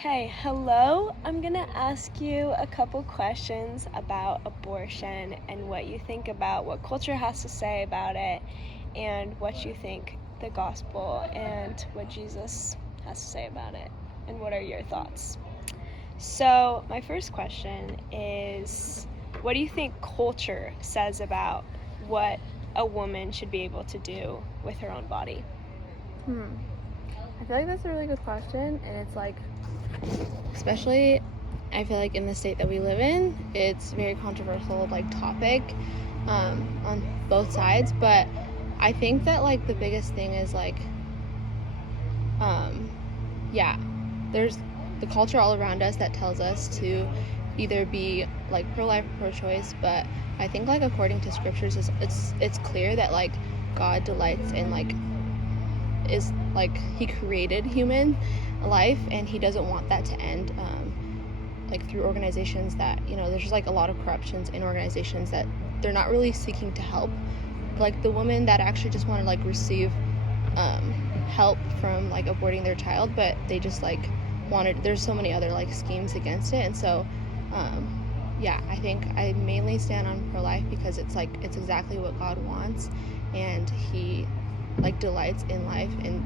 Okay, hello. I'm gonna ask you a couple questions about abortion and what you think about what culture has to say about it and what you think the gospel and what Jesus has to say about it and what are your thoughts. So, my first question is what do you think culture says about what a woman should be able to do with her own body? I feel like that's a really good question, and it's like, especially, I feel like in the state that we live in, it's very controversial, topic, on both sides, but I think that, the biggest thing is, yeah, there's the culture all around us that tells us to either be, pro-life or pro-choice, but I think, according to scriptures, it's clear that, God delights in, he created human life, and he doesn't want that to end through organizations that there's just a lot of corruptions in organizations that they're not really seeking to help the women that actually just want to receive help from aborting their child, but they just wanted, there's so many other schemes against it. And so yeah, I think I mainly stand on pro-life because it's exactly what God wants, and he delights in life and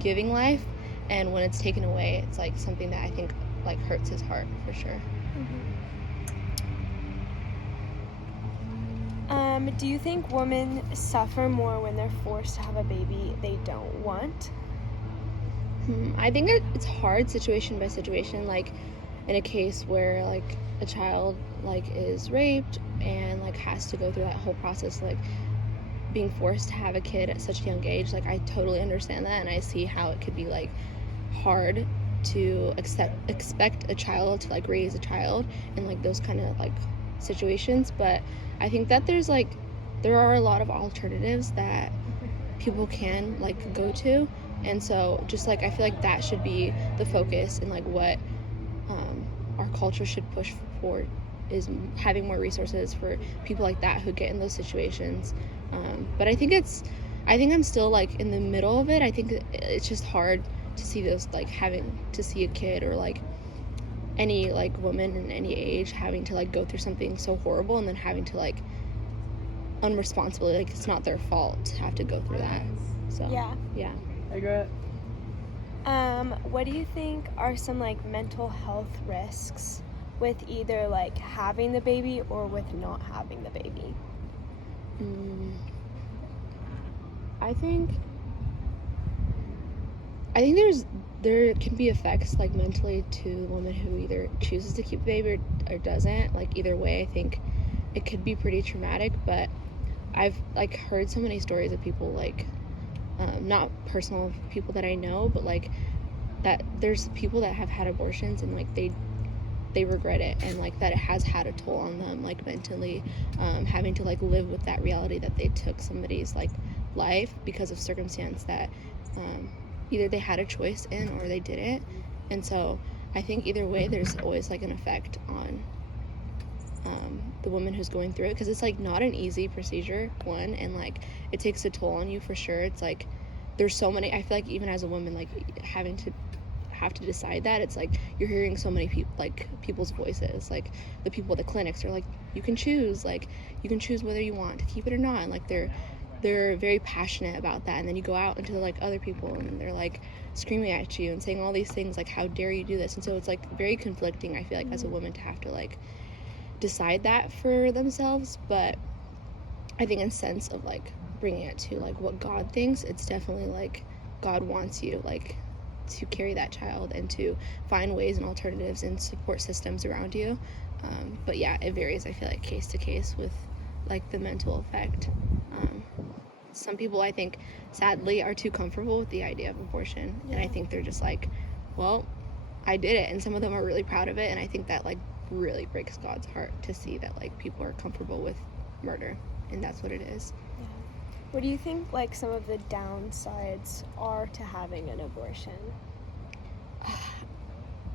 giving life, and when it's taken away, it's something that I think hurts his heart for sure. Do you think women suffer more when they're forced to have a baby they don't want? I think it's hard situation by situation, in a case where a child is raped and has to go through that whole process, being forced to have a kid at such a young age. I totally understand that, and I see how it could be hard to expect a child to raise a child in those kind of situations. But I think that there are a lot of alternatives that people can go to, and so just I feel that should be the focus, and what our culture should push for is having more resources for people like that who get in those situations. But I think I'm still in the middle of it. I think it's just hard to see those having to see a kid or any woman in any age having to go through something so horrible, and then having to unresponsibly, it's not their fault to have to go through that. So yeah. Hey, Grant. What do you think are some mental health risks with either having the baby or with not having the baby? I think there can be effects mentally to the woman who either chooses to keep the baby or doesn't. Either way, I think it could be pretty traumatic. But I've heard so many stories of people not personal people that I know, but that there's people that have had abortions and they regret it, and that it has had a toll on them mentally, having to live with that reality that they took somebody's life because of circumstance that either they had a choice in or they didn't. And so I think either way there's always an effect on the woman who's going through it, because it's not an easy procedure, one, and it takes a toll on you for sure. It's there's so many, I feel even as a woman having to decide that, it's you're hearing so many people people's voices, the people at the clinics are you can choose whether you want to keep it or not, and they're very passionate about that. And then you go out into other people and they're screaming at you and saying all these things how dare you do this. And so it's very conflicting, I feel as a woman, to have to decide that for themselves. But I think in sense of bringing it to what God thinks, it's definitely God wants you to carry that child and to find ways and alternatives and support systems around you. But yeah, it varies, I feel case to case with the mental effect. Some people, I think, sadly, are too comfortable with the idea of abortion. Yeah. And I think they're just well, I did it. And some of them are really proud of it, and I think that really breaks God's heart to see that people are comfortable with murder, and that's what it is. Yeah. What do you think some of the downsides are to having an abortion?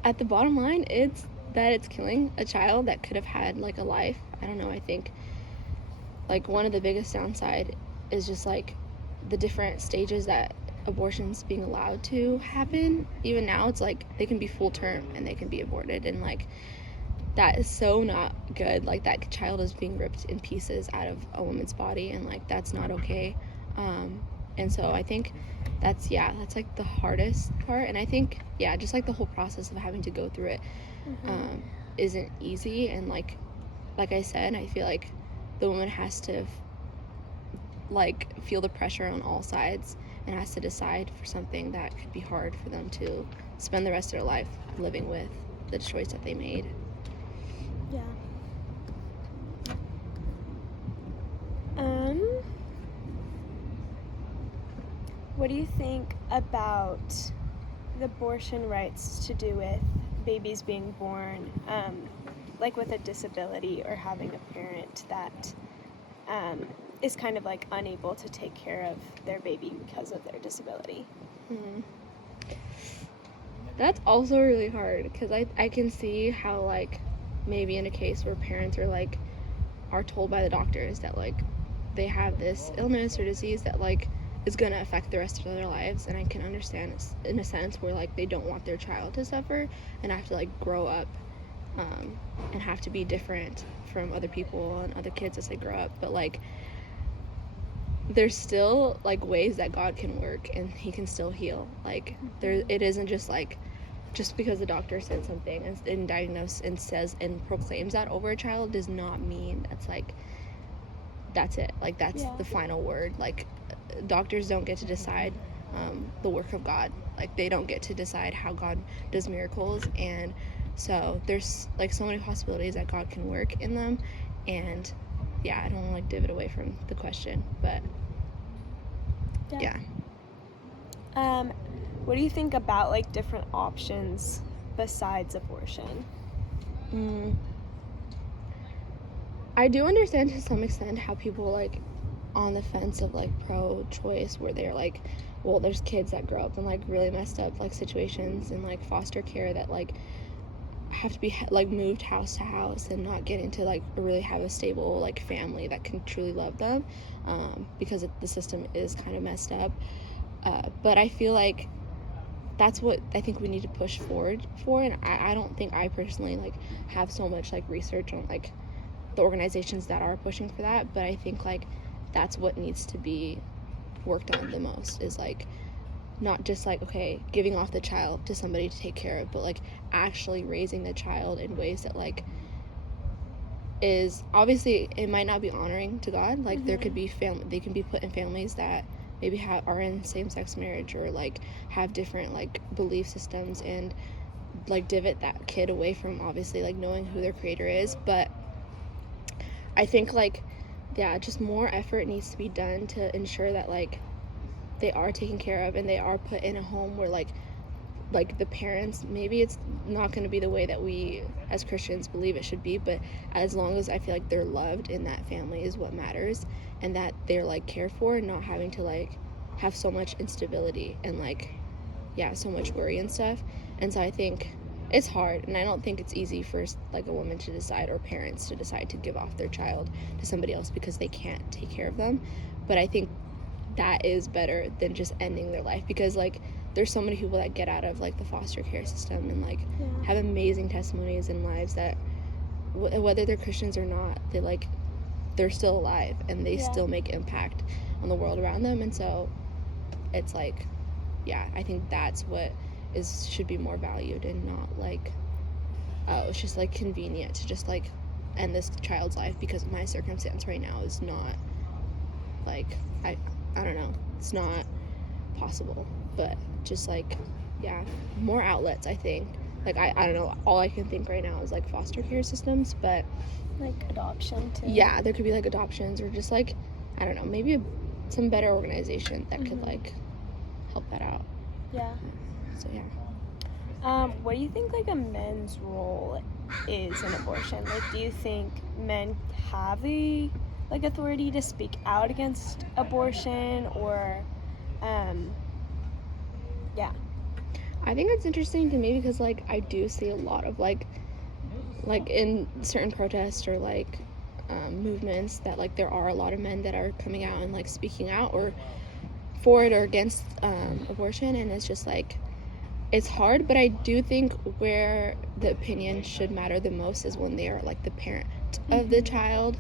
At the bottom line, it's that it's killing a child that could have had a life. I don't know, I think one of the biggest downside is just the different stages that abortions being allowed to happen. Even now, it's like they can be full term and they can be aborted, and like that is so not good. Like that child is being ripped in pieces out of a woman's body, and like that's not okay. And so I think that's like the hardest part. And I think just like the whole process of having to go through it isn't easy. And like I said, I feel like the woman has to like feel the pressure on all sides and has to decide for something that could be hard for them to spend the rest of their life living with the choice that they made. Yeah. What do you think about the abortion rights to do with babies being born, like with a disability or having a parent that is kind of like unable to take care of their baby because of their disability? That's also really hard, because I can see how like maybe in a case where parents are told by the doctors that like they have this illness or disease that like is going to affect the rest of their lives, and I can understand in a sense where like they don't want their child to suffer and have to like grow up and have to be different from other people and other kids as they grow up. But like there's still like ways that God can work and he can still heal. Like it isn't just like just because the doctor said something and diagnosed and says and proclaims that over a child does not mean that's it. Like that's the final word. Like doctors don't get to decide the work of God. Like they don't get to decide how God does miracles, and so there's like so many possibilities that God can work in them. And I don't want to like divot away from the question, but what do you think about like different options besides abortion? I do understand to some extent how people like on the fence of like pro-choice, where they're like, well, there's kids that grow up in like really messed up like situations and like foster care that like have to be like moved house to house and not get into like really have a stable like family that can truly love them, because the system is kind of messed up. But I feel like that's what I think we need to push forward for, and I don't think I personally like have so much like research on like the organizations that are pushing for that, but I think like that's what needs to be worked on the most, is like not just like, okay, giving off the child to somebody to take care of, but like actually raising the child in ways that like is obviously it might not be honoring to God. Like there could be they can be put in families that maybe are in same-sex marriage or like have different like belief systems, and like divot that kid away from obviously like knowing who their creator is. But I think like just more effort needs to be done to ensure that like they are taken care of and they are put in a home where like the parents, maybe it's not going to be the way that we as Christians believe it should be, but as long as I feel like they're loved in that family is what matters, and that they're like cared for and not having to like have so much instability and like so much worry and stuff. And so I think it's hard, and I don't think it's easy for like a woman to decide, or parents to decide to give off their child to somebody else because they can't take care of them. But I think that is better than just ending their life, because like there's so many people that get out of like the foster care system and like have amazing testimonies and lives that whether they're Christians or not, they're still alive and they still make impact on the world around them. And so it's like I think that's what should be more valued, and not like it's just like convenient to just like end this child's life because my circumstance right now is not like I don't know, it's not possible. But just like more outlets, I think. Like I don't know, all I can think right now is like foster care systems, but like adoption too. There could be like adoptions, or just like I don't know, maybe some better organization that could like help that out. So what do you think like a men's role is in abortion? Like, do you think men have the like authority to speak out against abortion, or I think it's interesting to me because like I do see a lot of like in certain protests or like movements that like there are a lot of men that are coming out and like speaking out or for it or against abortion, and it's just like it's hard. But I do think where the opinion should matter the most is when they are like the parent of the child,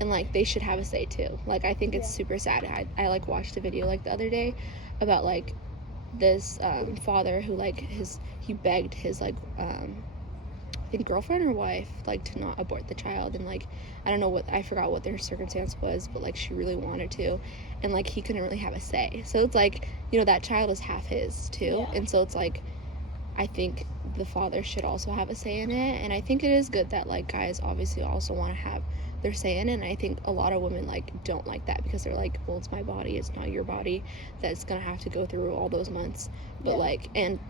and like they should have a say too. Like I think it's super sad. I like watched a video like the other day about like this father who like he begged his like I think girlfriend or wife like to not abort the child, and like I forgot what their circumstance was, but like she really wanted to, and like he couldn't really have a say. So it's like, you know, that child is half his too. Yeah. And so it's like I think the father should also have a say in it, and I think it is good that like guys obviously also want to have their say in it. And I think a lot of women like don't like that because they're like, well, it's my body, it's not your body that's gonna have to go through all those months. But Yeah. like, and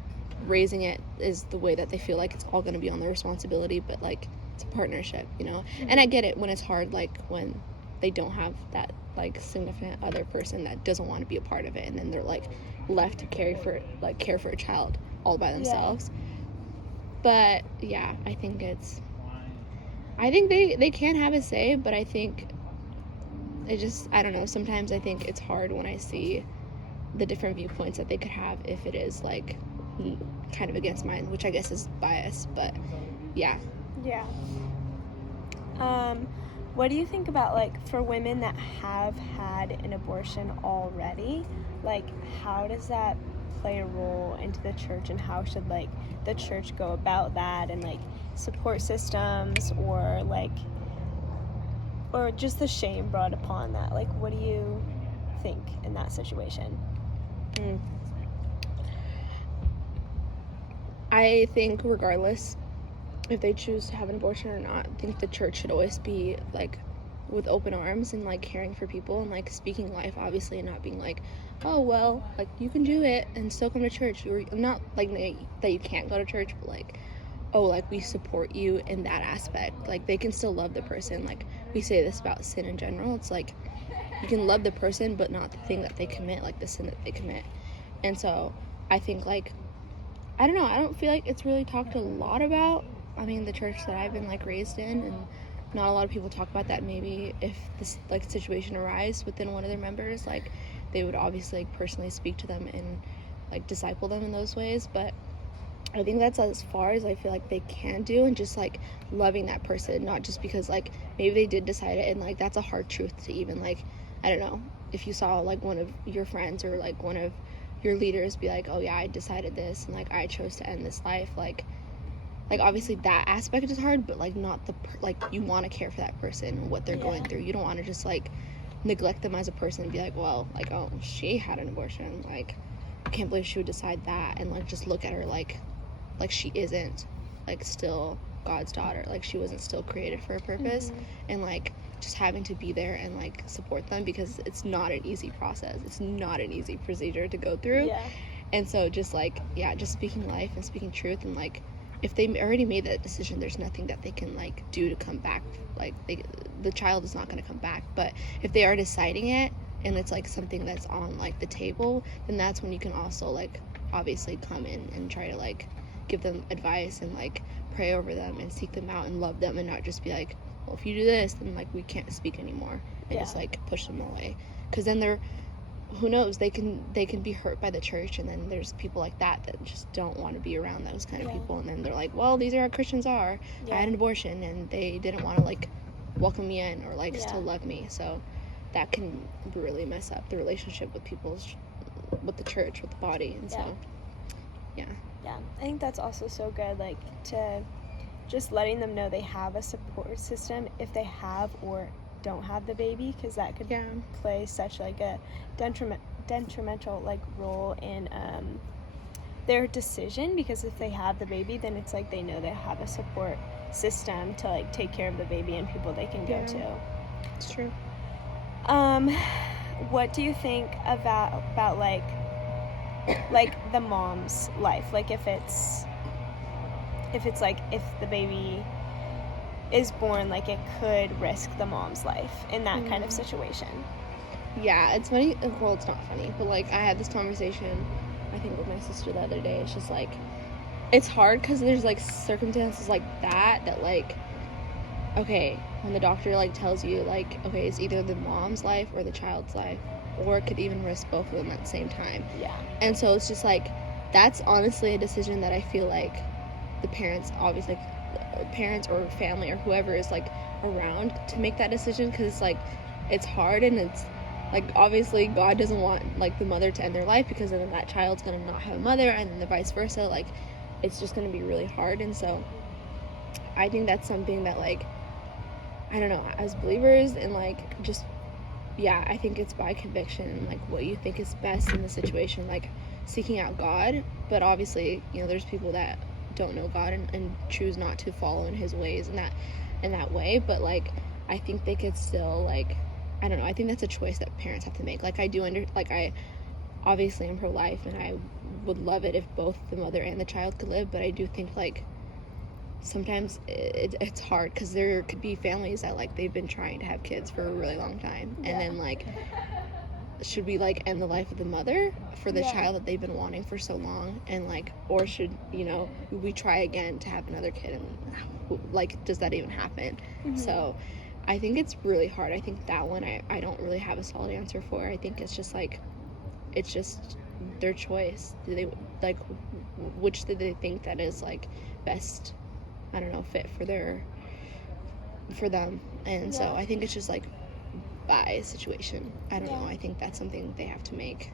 raising it is the way that they feel like it's all going to be on their responsibility, but like it's a partnership, you know. And I get it when it's hard, like when they don't have that like significant other person that doesn't want to be a part of it, and then they're like left to care for a child all by themselves. But yeah, I think they can have a say, but I think I don't know, sometimes I think it's hard when I see the different viewpoints that they could have if it is like kind of against mine, which I guess is bias, but yeah. What do you think about like for women that have had an abortion already? Like how does that play a role into the church, and how should like the church go about that, and like support systems or just the shame brought upon that? Like what do you think in that situation? I think regardless if they choose to have an abortion or not, I think the church should always be like with open arms and like caring for people and like speaking life, obviously, and not being like, oh well, like you can do it and still come to church. Or not like that you can't go to church, but like, oh, like we support you in that aspect. Like they can still love the person. Like we say this about sin in general. It's like you can love the person but not the thing that they commit, like the sin that they commit. And so I think like, I don't know, I don't feel like it's really talked a lot about. I mean, the church that I've been like raised in, and not a lot of people talk about that. Maybe if this like situation arises within one of their members, like they would obviously like personally speak to them and like disciple them in those ways. But I think that's as far as I feel like they can do, and just like loving that person, not just because like maybe they did decide it, and like that's a hard truth to even like, I don't know, if you saw like one of your friends or like one of your leaders be like, oh yeah, I decided this and like I chose to end this life, like obviously that aspect is hard, but like not like you want to care for that person and what they're going through. You don't want to just like neglect them as a person and be like, well, like, oh, she had an abortion, like I can't believe she would decide that, and like just look at her like she isn't like still God's daughter, like she wasn't still created for a purpose. And like just having to be there and like support them, because it's not an easy process, it's not an easy procedure to go through. And so just like, yeah, just speaking life and speaking truth, and like if they already made that decision, there's nothing that they can like do to come back. Like the child is not going to come back. But if they are deciding it and it's like something that's on like the table, then that's when you can also like obviously come in and try to like give them advice and like pray over them and seek them out and love them, and not just be like, well, if you do this, then like we can't speak anymore, and just like push them away. Because then they're, who knows, they can be hurt by the church, and then there's people like that just don't want to be around those kind of people, and then they're like, well, these are how Christians are. I had an abortion and they didn't want to like welcome me in or like still love me. So that can really mess up the relationship with with the church, with the body. And so I think that's also so good, like to just letting them know they have a support system if they have or don't have the baby, because that could play such like a detrimental like role in their decision. Because if they have the baby, then it's like they know they have a support system to like take care of the baby and people they can go to. It's true. What do you think about like the mom's life, like if the baby is born, like it could risk the mom's life in that kind of situation? Yeah, it's funny. Well, it's not funny, but like I had this conversation I think with my sister the other day. It's just like, it's hard because there's like circumstances like that like, okay, when the doctor like tells you like, okay, it's either the mom's life or the child's life, or it could even risk both of them at the same time. Yeah. And so it's just like, that's honestly a decision that I feel like the parents, obviously, parents or family or whoever is like around to make that decision, because like it's hard, and it's like obviously God doesn't want like the mother to end their life, because then that child's gonna not have a mother, and then the vice versa. Like it's just gonna be really hard. And so I think that's something that, like, I don't know, as believers, and like just, yeah, I think it's by conviction and like what you think is best in the situation, like seeking out God. But obviously, you know, there's people that don't know God and choose not to follow in his ways in that way. But like I think they could still, like, I don't know, I think that's a choice that parents have to make. Like I obviously am pro-life, and I would love it if both the mother and the child could live, but I do think like sometimes it's hard, because there could be families that like they've been trying to have kids for a really long time, and then like, should we like end the life of the mother for the child that they've been wanting for so long, and like, or should, you know, we try again to have another kid, and like, does that even happen? So I think it's really hard. I think that one I don't really have a solid answer for. I think it's just like, it's just their choice. Do they like, which do they think that is like best, I don't know, fit for them? And so I think it's just like by situation. I don't know. I think that's something they have to make.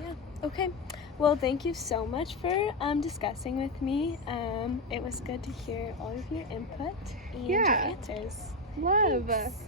Yeah. Okay. Well, thank you so much for discussing with me. It was good to hear all of your input and your answers. Love. Thanks.